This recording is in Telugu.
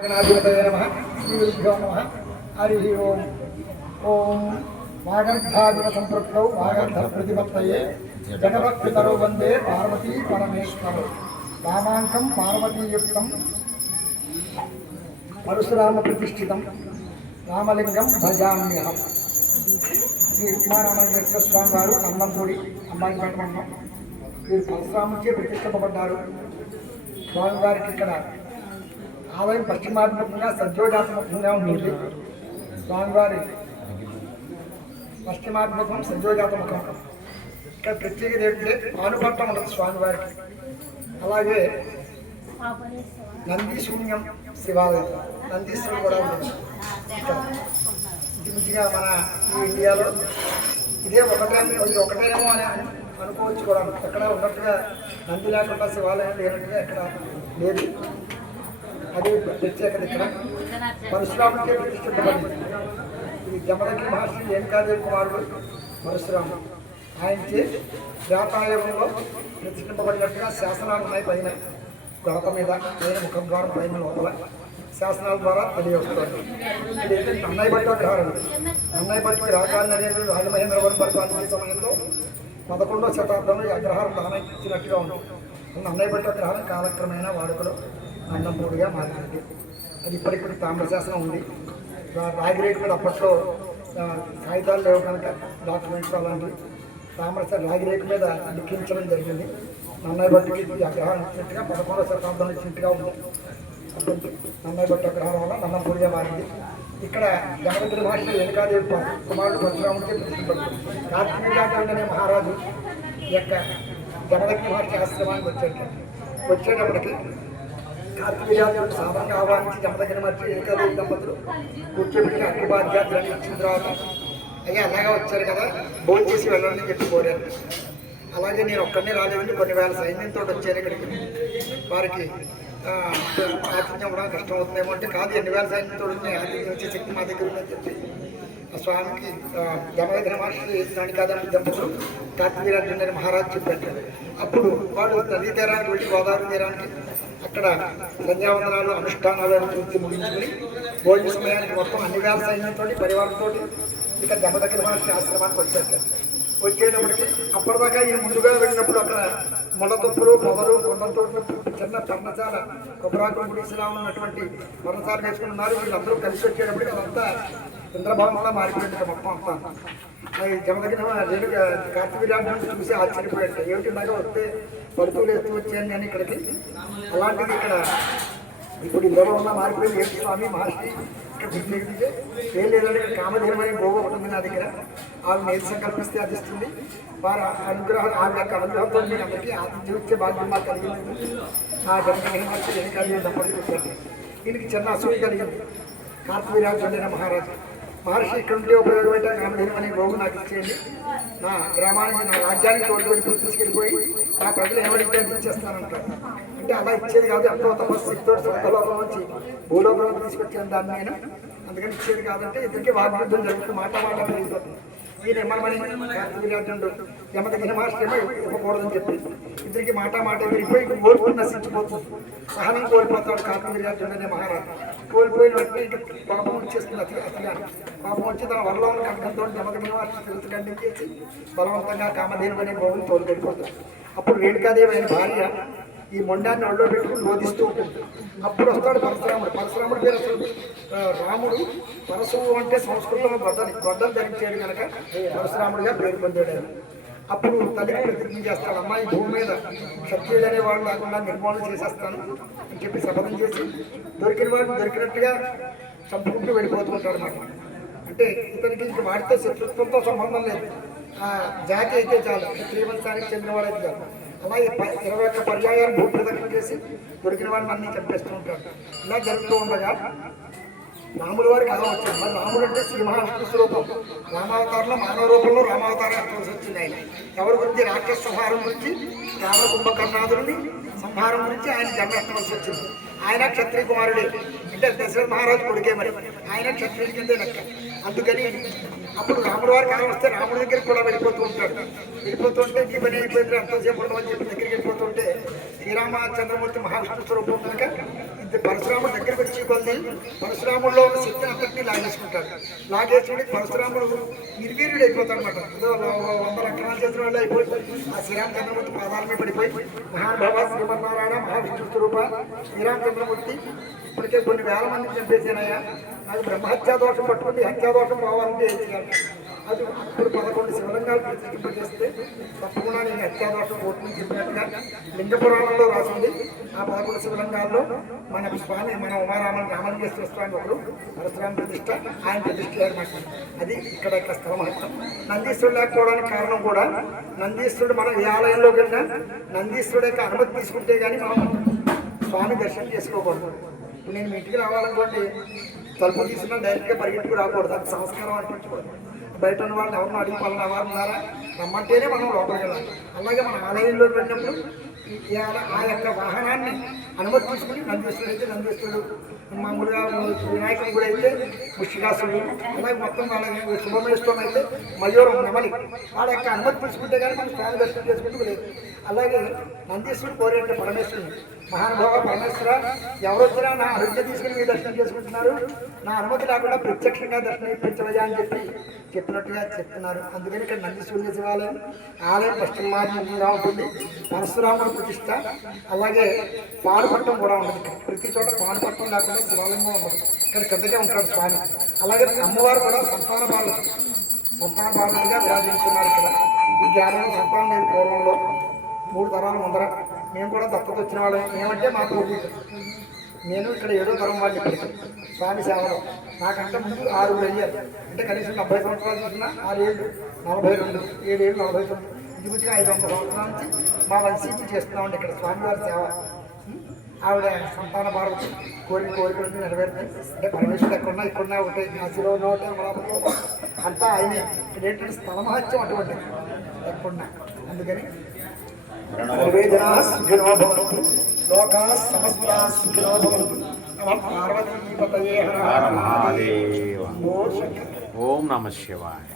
श्रीगुरुभ्यो नमः। हरिः ओम्। ओम वागर्धाविव संपृक्तौ वागर्धप्रतिपत्तये जगवत्पितरौ वन्दे पार्वती परमेश्वरौ। रामाङ्कं पार्वतीयुक्तं परशुरामप्रतिष्ठितं रामलिंगं भजाम्यहं। శ్రీ ఉమారామలింగేశ్వర స్వామి వారు నందంపూడి అమ్మాయిపేట మండలం వీరు పరశురాముచే ప్రతిష్ఠింపబడ్డారు. స్వామివారికి ఇక్కడ ఆలయం పశ్చిమాత్మకంగా సజ్జోజాత్మకంగా ఉంటుంది. స్వామివారి పశ్చిమాత్మకం సజ్జోజాత్మకం. ఇక్కడ ప్రత్యేకత ఏంటంటే పానుపట్టం ఉండదు స్వామివారికి. అలాగే నందీశూన్యం శివాలయం, నందీశ్వరుడు కూడా ఉంటుంది. ఇంచుమించుగా మన ఈ ఇండియాలో ఇదే ఒకటేమో అని అనుకోవచ్చు కూడా. ఎక్కడ ఉన్నట్టుగా నంది లేకుండా శివాలయం లేనట్టుగా ఎక్కడ లేదు. అది ప్రత్యేకత. ఇక్కడ పరశురాముడికే ప్రతిష్ఠించబడింది. ఇది జమదగ్ని మహర్షి రేణుకాదేవి కుమారుడు పరశురాముడు. ఆయనచే త్రేతాయుగంలో ప్రతిష్ఠింపబడినట్టుగా శాసనాలు ఉన్నాయి. పైన గడప మీద, పైన ముఖద్వారం పైన లోపల శాసనాల ద్వారా తెలియవస్తుంది. ఇదైతే అన్నయ్య భట్టు విగ్రహాలు. అన్నయ్య భట్టు రాజధాని అనేది రాజమహేంద్రవరం పరిపాలించే సమయంలో 11వ శతాబ్దంలో ఈ అగ్రహారం దానం ఇచ్చినట్టుగా ఉంది. అన్నయ్య భట్టు విగ్రహారం కాలక్రమేణా వాడుకలో నందంపూడిగా మారింది. అది ఇప్పటికీ తామ్రశాసనం ఉంది. రాగిరేటు మీద అప్పట్లో కాగితాలు లేవు కనుక డాక్యుమెంట్స్ అలాంటివి రాగిరేటు మీద లిఖించడం జరిగింది. నన్నయ్య భట్టుకి ఈ అగ్రహారం ఇచ్చినట్టుగా 11వ శతాబ్దంలో ఇచ్చినట్టుగా ఉంది. నన్నయ్య భట్టు అగ్రహారం వల్ల నందంపూడిగా మారింది. ఇక్కడ జమదగ్ని మహర్షి రేణుకాదేవి కుమారుడు పరశురాముడికి ప్రతిష్ఠింపబడింది. కార్తీకేయాచార్యుడు అనే మహారాజు ఈ యొక్క జమదగ్ని మహర్షి ఆశ్రమానికి వచ్చేటప్పటికి కార్తీకేయాచార్యుడు సాధారణంగా ఆహ్వానించి జమదగ్ని మహర్షి రేణుకాదేవి దంపతులు కూర్చోబెట్టి అగ్నిబాధ్యాన్ని ఇచ్చిన తర్వాత అయ్యా అలాగా వచ్చారు కదా, భోజనం చేసి వెళ్ళాలని చెప్పి కోరారు. అలాగే నేను ఒక్కడిని రాలేదని కొన్ని వేల సైన్యంతో వచ్చాను ఇక్కడికి. వారికి ఆతిథ్యం కూడా కష్టం అవుతుందేమో అంటే, కాదు ఎన్ని వేల సైన్యంతో ఆతిథ్యం వచ్చే శక్తి మా దగ్గర ఉందని చెప్పి ఆ స్వామికి జమదగ్ని మహర్షి రేణుకాదేవి దంపతులు కార్తీకేయాచార్యుడు మహారాజు చెప్పారు. అప్పుడు వాడు నదీ తీరానికి వెళ్ళి గోదావరి తీరానికి అక్కడ సంధ్యావందనాలు అనుష్ఠానాలు పూర్తి ముగించుకుని భోజన సమయానికి మొత్తం అన్ని వేల సైన్యంతో పరివారంతో ఇక జమదగ్ని మహర్షి ఆశ్రమానికి వచ్చేటప్పటికి అప్పటిదాకా ఈయన ముందుగా వెళ్ళినప్పుడు అక్కడ ముళ్ళతొప్పులు పొదలు కొండలతో చిన్న పర్ణశాల కొబ్బరాకులు గుడిసిలా ఉన్నటువంటి పర్ణశాల వేసుకుని ఉన్నారు. వీళ్ళందరూ కలిసి వచ్చేటప్పటికి అదంతా ఇంద్రభవనంలో మారిపోయింది మొత్తం అంతా. జమదగ్ని కార్తీకేయాచార్యుడు చూసి ఆశ్చర్యపోయాడు. ఏమిటి దాకా వస్తే పడుతులు ఎత్తు వచ్చాను నేను ఇక్కడికి. అలాంటిది ఇక్కడ ఇప్పుడు ఇంద్రభవనంలో మారిపోయింది. ఏంటి స్వామి మహర్షి ఇక్కడ ప్రత్యేకించే ఏం లేదంటే కామధేమని గోవు ఒకటి ఉంది నా దగ్గర. ఆమె నేతి సంకల్పిస్తే అది ఇస్తుంది. వారు అనుగ్రహం ఆమె యొక్క అనుగ్రహంతో మీరు అందరికీ ఆతిథ్యం ఇచ్చే భాగ్యం మాకు కలిగింది. ఆ జమదగ్ని మహర్షి రేణుకాదేవి దంపతులు చెప్పారు. దీనికి చిన్న అసూయ కలిగింది. కార్తీకేయాచార్యుడు మహర్షి ఇక్కడ ఉంటే ఉపయోగపడ్డా కామధేమని గోవు నాకు ఇచ్చేయండి, నా గ్రామానికి నా రాజ్యానికి తోడుకొని తీసుకెళ్ళిపోయి నా ప్రజలు ఎవరికి ఇచ్చేస్తానంటారు. అంటే అలా ఇచ్చేది కాదు, ఎంతో తపస్సుతో స్వర్గలోకం నుంచి భూలోకంలో తీసుకొచ్చాను దాన్ని నేను, అందుకని ఇచ్చేది కాదంటే ఇద్దరికి వాగ్యుద్ధం జరుగుతుంది. మాట పెరిగిపోతుంది. ఈయన ఇమ్మని కార్తీకేయాచార్యుడు జమదగ్ని మహర్షి ఇవ్వకూడదని చెప్పి ఇద్దరికి మాట పెరిగిపోయి ఓర్పు నశించిపోతుంది. సహనం కోల్పోతాడు కార్తీకేయాచార్యుడు అనే మహారాజు. కోల్పోయిన వెంటనే ఇక పాపం వచ్చేస్తుంది. అతిగా పాపం వచ్చి తన వరలో ఉన్న కనకంతో జమదగ్ని మహర్షి తెలుసు ఖండించేసి బలవంతంగా కామధేను అనే గోవుని తోలుకెళ్ళిపోతాడు. అప్పుడు రేణుకాదేవి అయిన భార్య ఈ మొండాన్ని ఒళ్ళో పెట్టుకుని బోధిస్తూ ఉంటుంది. అప్పుడు వస్తాడు పరశురాముడు. పరశురాముడి పేరు అసలు రాముడు. పరశువు అంటే సంస్కృతంలో గొడ్డలు ధరించాడు కనుక పరశురాముడిగా పేరు పొందాడు. అప్పుడు తల్లికి ప్రతిజ్ఞ చేస్తాడు, అమ్మాయి భూమి మీద క్షత్రియులు అనే వాళ్ళు లేకుండా నిర్మూలన చేసేస్తాను అని చెప్పి శపథం చేసి దొరికిన వాడిని దొరికినట్టుగా చంపుకుంటూ వెళ్ళిపోతూ ఉంటాడు అన్నమాట. అంటే ఇతనికి ఇంక వాడితో శత్రుత్వంతో సంబంధం లేదు. ఆ జాతి అయితే చాలు, క్షత్రియ వంశానికి చెందినవాడైతే చాలు. అలాగే 21 పర్యాయాలు భూ ప్రదక్షిణ చేసి దొరికిన వాడిని అన్నీ చంపేస్తూ ఉంటాడు. ఇలా జరుగుతూ ఉండగా రాముల వారికి అలా వచ్చింది. మరి రాముడు అంటే శ్రీ మహావిష్ణు స్వరూపం. రామావతారంలో మానవ రూపంలో రామావతారం ఎత్తవలసి వచ్చింది. ఆయన ఎవరి గురించి? రాక్షస సంహారం గురించి, రావణ కుంభకర్ణాదులని సంహారం గురించి ఆయన జన్మ ఎత్తవలసి వచ్చింది. ఆయన క్షత్రియ కుమారుడే, అంటే దశరథ మహారాజు కొడుకే. మరి ఆయన క్షత్రియుడి కిందే లెక్క. అందుకని అప్పుడు రాముడు వారి కాలం వస్తే రాముడి దగ్గరికి కూడా వెళ్ళిపోతూ ఉంటాడు. వెళ్ళిపోతుంటే నీ పని అయిపోయింది ఎంతోసేపు ఉండమని చెప్పి దగ్గరికి వెళ్ళిపోతుంటే శ్రీరామచంద్రమూర్తి మహావిష్ణు స్వరూపం కనుక అంతే పరశురాముడు దగ్గరికి వచ్చి కొద్ది పరశురాముల్లో ఉన్న శక్తిని అంతటినీ లాగేసుకుంటాడు. లాగేసుకుని పరశురాముడు నిర్వీర్యుడు అయిపోతాడు అనమాట. ఏదో 100 లక్షణాలు చేసిన వాళ్ళు అయిపోయి ఆ శ్రీరామచంద్రమూర్తి పాదాల మీద పడిపోయి మహానుభావ శ్రీమన్నారాయణ మహావిష్ణు స్వరూప శ్రీరామచంద్రమూర్తి ఇప్పటికే కొన్ని వేల మందిని చంపేసానయ్యా, నాకు బ్రహ్మహత్యా దోషం పట్టుకుంటే హత్యాదోషం పోవాలంటే ఏం చేయాలి? అది ఇప్పుడు 11 శివలింగాలు ప్రతిష్ఠింపజేస్తే తప్పకుండా నేను హత్యాదోషం పోతుందని చెప్పినట్టుగా లింగ పురాణంలో రాసింది. ఆ 11 శివలింగాల్లో మన స్వామి మన రామలింగేశ్వర స్వామి ఒకరు పరశురామ ప్రతిష్ట, ఆయన ప్రతిష్ట అనమాట. అది ఇక్కడ స్థల మహత్వం. నందీశ్వరుడు లేకపోవడానికి కారణం కూడా నందీశ్వరుడు మనం ఏ ఆలయంలోకి వెళ్ళినా నందీశ్వరుడు యొక్క అనుమతి తీసుకుంటే కానీ మనం స్వామి దర్శనం చేసుకోకూడదు. నేను మీ ఇంటికి రావాలనుకోండి, తలుపు తీసుకున్నా డైరెక్ట్గా పరిగెట్టుకు రాకూడదు, అది సంస్కారం అనిపించకూడదు. బయట ఉన్న వాళ్ళని ఎవరిని అడిగి పనులు ఎవరు ఉన్నారా రమ్మంటేనే మనం లోపలికి వెళ్ళాలి. అలాగే మన ఆలయంలో పెట్టినప్పుడు ఆ యొక్క వాహనాన్ని అనుమతి తీసుకుని నందీశ్వరుడు అయితే నందీశ్వరుడు, మామూలుగా వినాయకుడు కూడా అయితే ముష్టికాసుడు, అలాగే మొత్తం వాళ్ళ శుభమేశ్వరం అయితే మయూరం నెమలి, వాళ్ళ యొక్క అనుమతి తీసుకుంటే కానీ మనం స్వామి దర్శనం చేసుకుంటూ లేదు. అలాగే నందీశ్వరుడు కోరేట పరమేశ్వరుని మహానుభావ పరమేశ్వర ఎవరు వచ్చినా నా అనుమతి తీసుకుని మీరు దర్శనం చేసుకుంటున్నారు, నా అనుమతి లేకుండా ప్రత్యక్షంగా దర్శనం ఇప్పించవయ్యా అని చెప్పినట్టుగా చెప్తున్నారు. అందుకని ఇక్కడ నందీశ్వరుని శివాలయం ఆలయం పశ్చిమ మార్గంగా ఉంటుంది. పరశురాముడు ప్రతిష్ట, అలాగే పాలుపట్టం కూడా ఉంటుంది. ప్రతి చోట పాలుపట్టం లేకుండా శివాలయంగా ఉండదు, ఇక్కడ పెద్దగా ఉంటాడు స్వామి. అలాగే అమ్మవారు కూడా సంతాన పార్వతిగా విరాజించున్నారు. ఇక్కడ ఈ గ్రామంలో సంతానం లేదు. పూర్వంలో 3 తరాల ముందర మేము కూడా దత్తత వచ్చిన వాళ్ళం. ఏమంటే మా పూర్వీకులు, నేను ఇక్కడ 7వ తరం వాళ్ళు ఇప్పటికీ స్వామి సేవలో. నాకంటే ముందు 6 అయ్యారు, అంటే కనీసం 70 సంవత్సరాలు చూసినా 6 ఏళ్ళు 42, 7 ఏళ్ళు 49, ఇంచుమించుగా 500 సంవత్సరాల నుంచి మా వంశీకి చేస్తున్నామండి ఇక్కడ స్వామివారి సేవ. ఆవిడ సంతాన పార్వతి కోరికలు నెరవేరుతాయి. అంటే పరమేశ్వరుడు ఎక్కడున్నా ఇక్కడున్నా ఒకటే, నా శిలో ఒకటే అంతా ఆయనే. ఇక్కడ ఏంటంటే స్థల మహత్యం అటువంటి ఎక్కడున్నా. అందుకని సర్వే జనాః సుఖినో భవంతు, లోకాః సమస్తాః సుఖినో భవంతు. నమః పార్వతీపతయే హర హర మహాదేవ. ఓం నమః శివాయ.